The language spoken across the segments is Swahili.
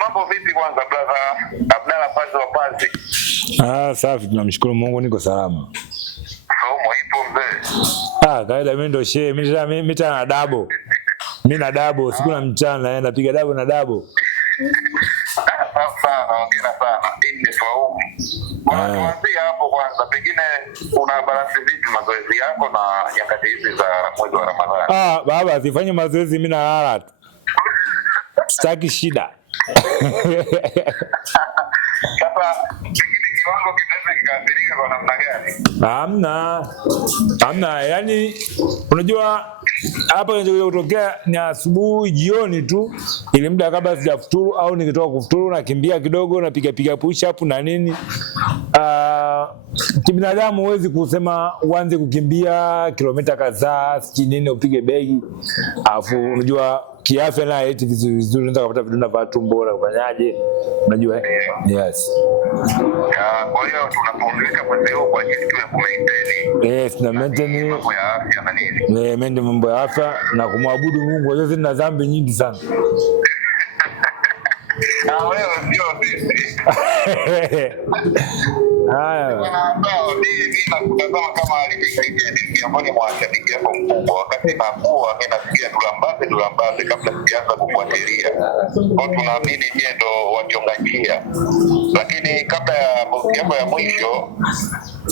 mambo vipi kwanza brother Abdalla Pazi wa Pazi? Safi, tunamshukuru Mungu, niko salama. Somo ipo mzee. Kawaida mimi ndo shehe, mimi tena dabo. Mimi na dabo, siku na mchana napiga dabo na dabo. Sasa naongea sana. Nimefahamu. Tuanzie hapo kwanza. Pengine una balance vipi mazoezi yako na nyakati hizi za mwezi wa Ramadhani? Baba, sifanye mazoezi, mimi nalala tu. Sitaki shida. Sasa kiwango kinaweza kikaathirika kwa namna gani? Hamna, yani unajua hapa inatokea ni asubuhi jioni tu, ile muda kabla sijafuturu au nikitoka kufuturu nakimbia kidogo, napiga push up na nini. Kibinadamu huwezi kusema uanze kukimbia kilomita kadhaa siji nini upige begi. Alafu unajua kiafya na eti vizuri unaweza kupata vidonda vya tumbo na kufanyaje, unajua. Yes. Kwa hiyo tunapumzika kwa leo kwa ajili tu ya kumaintain. Yes, na maintain mambo ya afya na nini. Maintain mambo ya afya na kumwabudu Mungu. Kwa hiyo sina dhambi nyingi sana. Wewe sio sisi. Mimi nakutazama kama alivyokuja miongoni mwa mashabiki yako mkubwa. Wakati nakuwa mimi nasikia Dulambaze kabla sijaanza kufuatilia. Kwa tunaamini yeye ndo wachonga njia. Lakini kabla ya bosi yako ya mwisho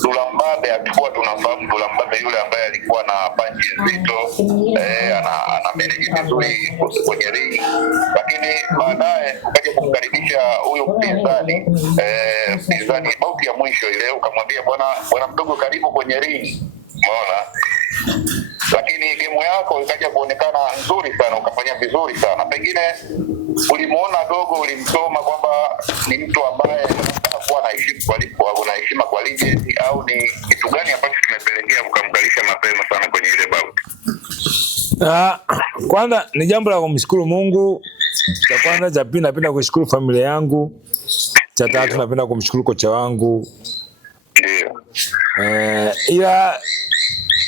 Dulambaze atakuwa tunafahamu Dulambaze yule ambaye alikuwa na panchi nzito, ana manage vizuri kwenye ring. Lakini baadaye ukaja kumkaribisha huyo mpinzani bauti ya mwisho ile, ukamwambia bwana mdogo karibu kwenye ring. Umeona? Lakini game yako ikaja kuonekana nzuri sana, ukafanya vizuri sana. Pengine ulimuona dogo, ulimsoma kwamba ni mtu ambaye anakuwa na heshima kwa legend, au ni kitu gani ambacho kimepelekea ukamkalisha mapema sana kwenye ile bauti? Kwanza ni jambo la kumshukuru Mungu. Cha kwanza, cha pili napenda kushukuru familia yangu. Cha tatu napenda kumshukuru kocha wangu. Ila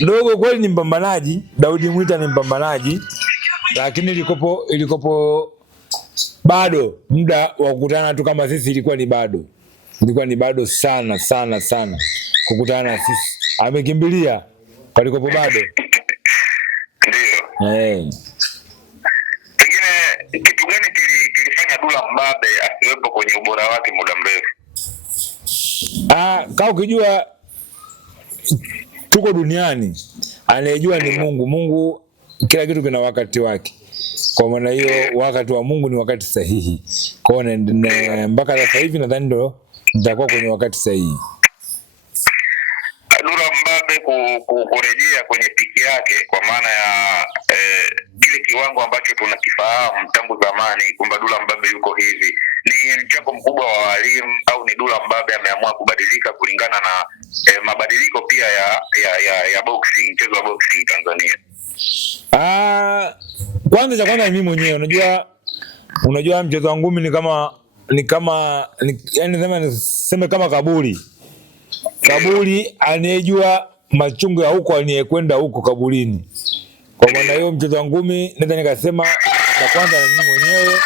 dogo kweli ni mpambanaji, Daudi Mwita ni mpambanaji, lakini ilikopo bado muda wa kukutana tu kama sisi ilikuwa ni bado sana kukutana na sisi. Amekimbilia palikopo bado. Ndio. Pengine kitu gani kilifanya Dulambaze asiwepo kwenye ubora wake muda mrefu? Kama ukijua tuko duniani, anayejua ni Mungu. Mungu kila kitu kina wakati wake. Kwa maana hiyo wakati wa Mungu ni wakati sahihi. Kwa hiyo mpaka sasa hivi nadhani ndo nitakuwa kwenye wakati sahihi. Dulambaze kurejea kwenye piki yake kwa maana ya kile kiwango ambacho tunakifahamu tangu zamani kwamba Dulambaze yuko hivi, ni mchango mkubwa wa walimu au ni Dulambaze ameamua kubadilika kulingana na mabadiliko pia ya boxing, mchezo wa boxing Tanzania? Kwanza cha kwanza mimi mwenyewe unajua mchezo wa ngumi niseme kama kaburi anayejua machungu ya huko aniyekwenda huko kaburini. Kwa maana hiyo mchezo wa ngumi naweza nikasema cha kwanza ni mimi mwenyewe,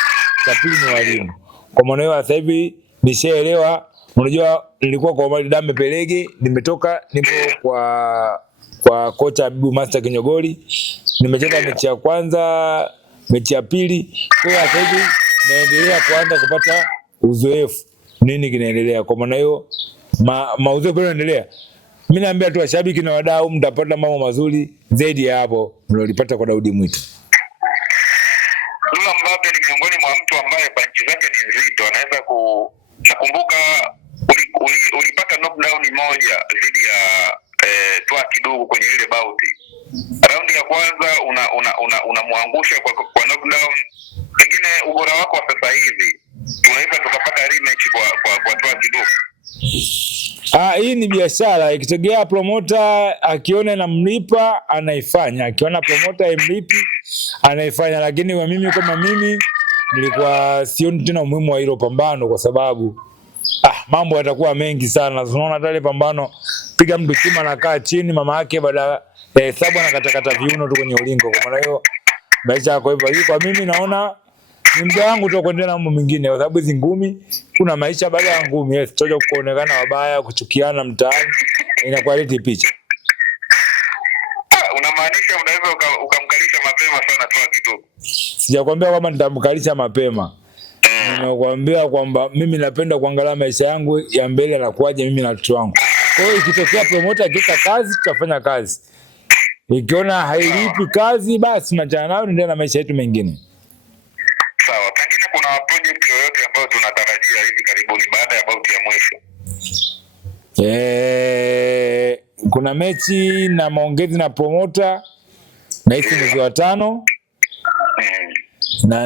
cha pili ni walimu. Kwa maana hiyo sasa hivi nishaelewa. Unajua nilikuwa kwa Omar Dame Pelege, nimetoka nipo kwa kocha Bibu Master Kinyogoli. Nimecheza mechi ya kwanza, mechi ya pili. Kwa hiyo sasa hivi naendelea kuanza kupata uzoefu nini kinaendelea. Kwa maana hiyo mauzoefu yanaendelea. Mimi naambia tu washabiki na wadau, mtapata mambo mazuri zaidi ya hapo mlolipata kwa Daudi Mwita. Dulambaze ni miongoni mwa mtu ambaye panchi zake ni nzito. Anaweza nakumbuka ulipata knockdown moja dhidi ya Twa Kidugu kwenye ile bauti. Raundi ya kwanza unamwangusha kwa knockdown. Pengine ubora wako wa sasa hivi tunaweza tukapata rematch kwa Twa Kidugu? Hii ni biashara, ikitegea promoter akiona inamlipa anaifanya, akiona promoter haimlipi anaifanya. Lakini kwa mimi kama mimi nilikuwa sioni tena umuhimu wa hilo pambano, kwa sababu mambo yatakuwa mengi sana. Unaona hata ile pambano piga mtu chuma na kaa chini, mama yake baada hesabu anakatakata viuno tu kwenye ulingo. Kwa maana hiyo maisha yako hivyo. Kwa mimi naona Ni muda wangu tu kuendelea na mambo mengine, kwa sababu hizi ngumi, kuna maisha baada ya ngumi. Yes, tuaje kuonekana wabaya, kuchukiana mtaani, inakuwa leti picha. Unamaanisha unaweza ukamkalisha mapema sana tu kidogo? Sijakwambia kwamba nitamkalisha mapema. Ninakwambia kwamba mimi napenda kuangalia maisha yangu ya mbele yanakuaje mimi na watoto wangu. Kwa hiyo ikitokea promoter akika kazi, tutafanya kazi. Ikiona hailipi kazi, basi tunachana nayo, ndio na maisha yetu mengine. Sawa. Pengine kuna project yoyote ambayo tunatarajia hivi karibuni baada ya bout ya mwisho? Kuna mechi na maongezi na promoter na hisi mwezi wa 5.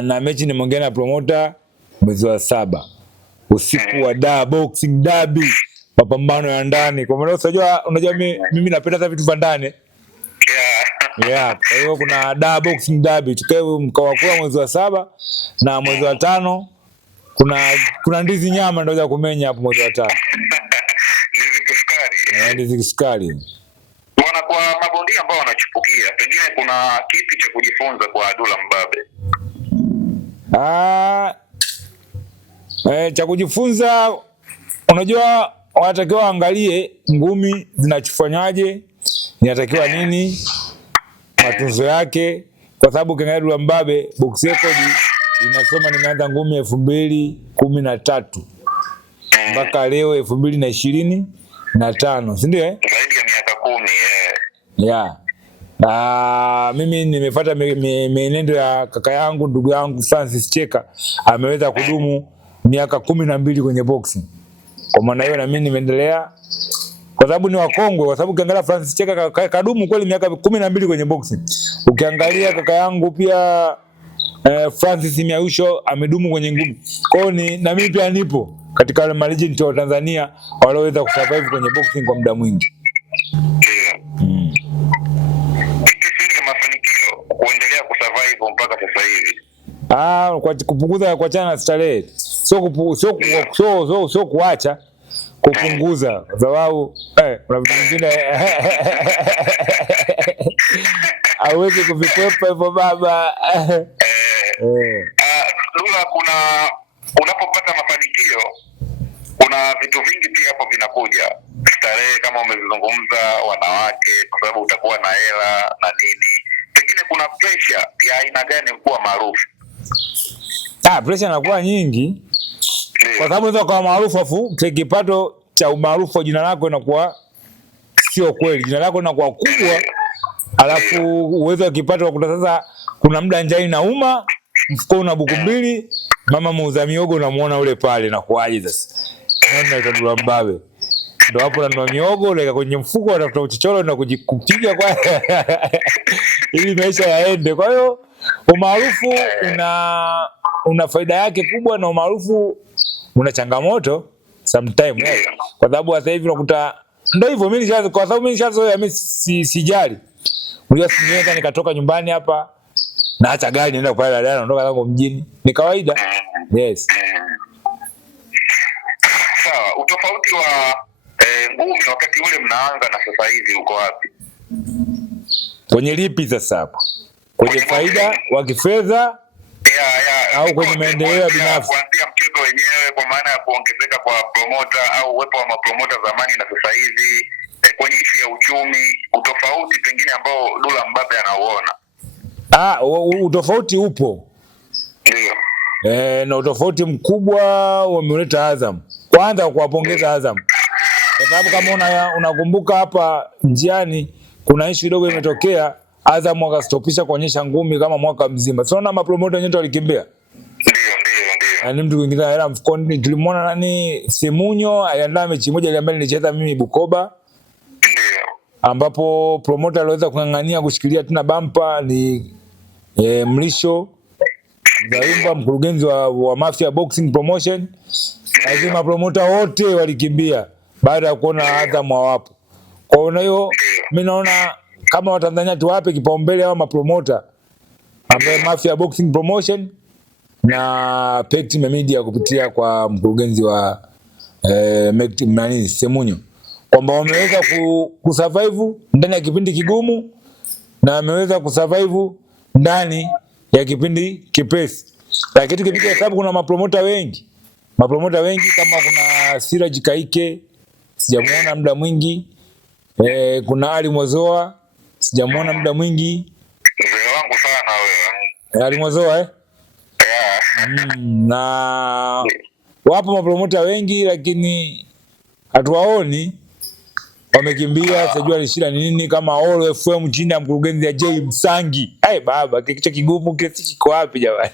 Na mechi nimeongea na promoter mwezi wa 7. Usiku wa boxing derby, mapambano ya ndani. Kwa maana unajua mimi napenda sana vitu vya ndani. Yeah, kwa hiyo kuna boxing derby tukae mkoa kwa mwezi wa 7 na mwezi wa 5 kuna ndizi nyama ndio za kumenya hapo mwezi wa 5. Ndizi kisukari. Bwana, kwa mabondia ambao wanachipukia, pengine kuna kipi cha kujifunza kwa Dula Mbabe? Cha kujifunza, unajua wanatakiwa angalie ngumi zinachofanyaje, inatakiwa nini, matunzo yake, kwa sababu ukiangalia Dula Mbabe box record inasoma nimeanza ngumi 2013 mpaka leo 2025, si ndio? Zaidi ya miaka 10. Yeah. Mimi nimefuata mienendo ya kaka yangu, ndugu yangu Francis Cheka, ameweza kudumu miaka 12 kwenye boxing. Kwa maana hiyo na mimi nimeendelea, kwa sababu ni wakongwe, kwa sababu ukiangalia Francis Cheka kadumu kweli miaka 12 kwenye boxing. Ukiangalia kaka yangu pia Francis Miausho amedumu kwenye ngumi. Kwa hiyo na mimi pia nipo katika wale legend wa Tanzania walioweza kusurvive kwenye boxing kwa muda mwingi. Kuendelea kusurvive mpaka sasa hivi. Kwa kupunguza, kuachana na starehe. Sio kuacha, kupunguza. Kwa sababu kuna vitu vingine hawezi kuvikwepa hivyo baba. Dula, unapopata mafanikio kuna vitu vingi pia hapo vinakuja. Starehe kama umezungumza, wanawake, kwa sababu utakuwa na hela na nini. Pengine kuna pressure ya aina gani kuwa maarufu? Pressure inakuwa nyingi. Kwa sababu unaweza kuwa maarufu afu kipato cha umaarufu wa jina lako inakuwa sio kweli. Jina lako linakuwa kubwa, alafu uwezo wa kipato wa sasa, kuna muda njaa inauma, mfuko una buku 2, mama muuza miogo unamuona ule pale, na kuaje sasa? Naona Dula Mbabe ndio hapo nanua miogo unaweka kwenye mfuko, unatafuta uchochoro na kupiga kwa ili maisha yaende. Kwa hiyo umaarufu una faida yake kubwa, na umaarufu una changamoto sometimes. Kwa sababu sasa hivi unakuta ndio hivyo, kwa sababu mimi nishazoea, mimi sijali. Unajua siweza nikatoka nyumbani hapa naacha gari naenda kwa dada, naondoka zangu mjini. Ni kawaida. Yes. Sawa, utofauti wa ngumi wakati ule mnaanza na sasa hivi uko wapi? Kwenye lipi sasa hapo? Kwenye faida wa kifedha au kwenye maendeleo binafsi? Kuanzia mchezo wenyewe, kwa maana ya kuongezeka kwa promoter au uwepo wa mapromoter zamani na sasa hivi, kwenye ishu ya uchumi, utofauti pengine ambao Dula Mbabe anauona. Utofauti upo. Ndio. Na utofauti mkubwa wameleta Azam. Kwanza kuwapongeza Azam. Kwa sababu kama unakumbuka hapa njiani kuna issue kidogo imetokea, Azam wakastopisha kuonyesha ngumi kama mwaka mzima. Sio na mapromoter wenyewe walikimbia. Ndio. Yaani mtu mwingine hela mfukoni. Tulimwona Semunyo aliandaa mechi moja ile ambayo nilicheza mimi Bukoba. Ndio. Ambapo promoter aliweza kung'ang'ania kushikilia tena bampa ni Mlisho Zaimba, mkurugenzi wa Mafia Boxing Promotion. Lazima promoter wote walikimbia baada ya kuona Azam hawapo. Kwa hiyo mimi naona kama Watanzania tuwape kipaumbele hao mapromoter ambaye Mafia Boxing Promotion na Pectime Media kupitia kwa mkurugenzi wa Semunyo, kwamba wameweza kusurvive ndani ya kipindi kigumu na wameweza kusurvive ndani ya kipindi kipesi. Lakini tukipiga hesabu kuna mapromota wengi. Mapromota wengi kama kuna Siraj Kaike, sijamuona muda mwingi. Kuna Ali Mozoa, sijamuona muda mwingi. Mzee wangu sana wewe. Ali Mozoa Yeah. Na wapo mapromota wengi lakini hatuwaoni, wamekimbia. Sijui alishida nini, kama All FM chini ya mkurugenzi ya J Msangi. Baba kikicho kigumu kile kiko wapi jamani?